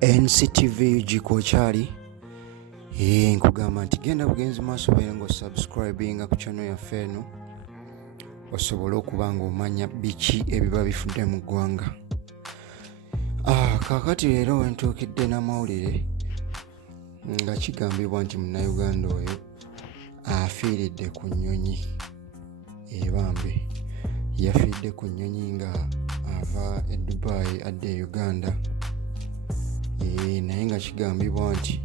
NCTV gikokyali nkugamba nti genda bugenzi maaso beera ng'osubscribinga ku channel yaffe eno osobole okuba ng'omanya biki ebiba bifudde mu ggwanga. Kaakati leero wentuukidde n'amawulire nga kigambibwa nti munnayuganda oyo afiiridde ku nnyonyi ebambe. Yafiiridde ku nnyonyi nga ava e Dubai adda e Uganda. Naye nga kigambibwa nti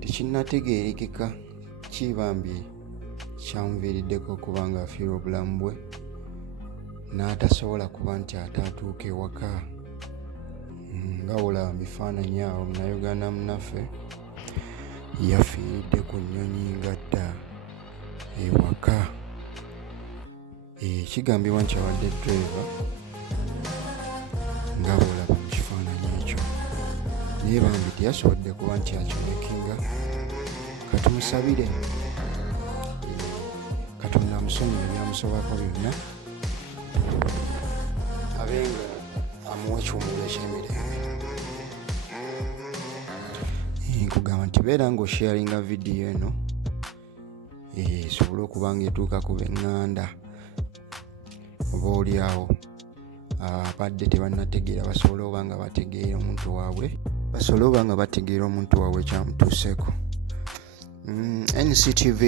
tekinnategeerekeka kibambye kyamuviiriddeko okuba nga afiirwa obulamu bwe n'atasobola kuba nti ate atuuka ewaka. Nga olaba mu bifaananyi awo munnayuganda munnaffe yafiiridde ku nnyonyi ng'adda ewaka. Kigambibwa nti awadde driver nga bw'olaba mu kifaananyi ekyo, naye bambi teyasobodde kuba nti akyolekinga. Katumusabire Katonda amusonyiwe ebyamusobako byonna, abe nga amuwa ekiwummulo eky'emirembe. Nkugamba nti beera ng'osharinga vidiyo eno esobole okuba nga etuuka ku b'eŋŋanda, oba oliawo abadde tebannategeera basobole oba nga bategeera omuntu waabwe ekyamutuuseeko. NCTV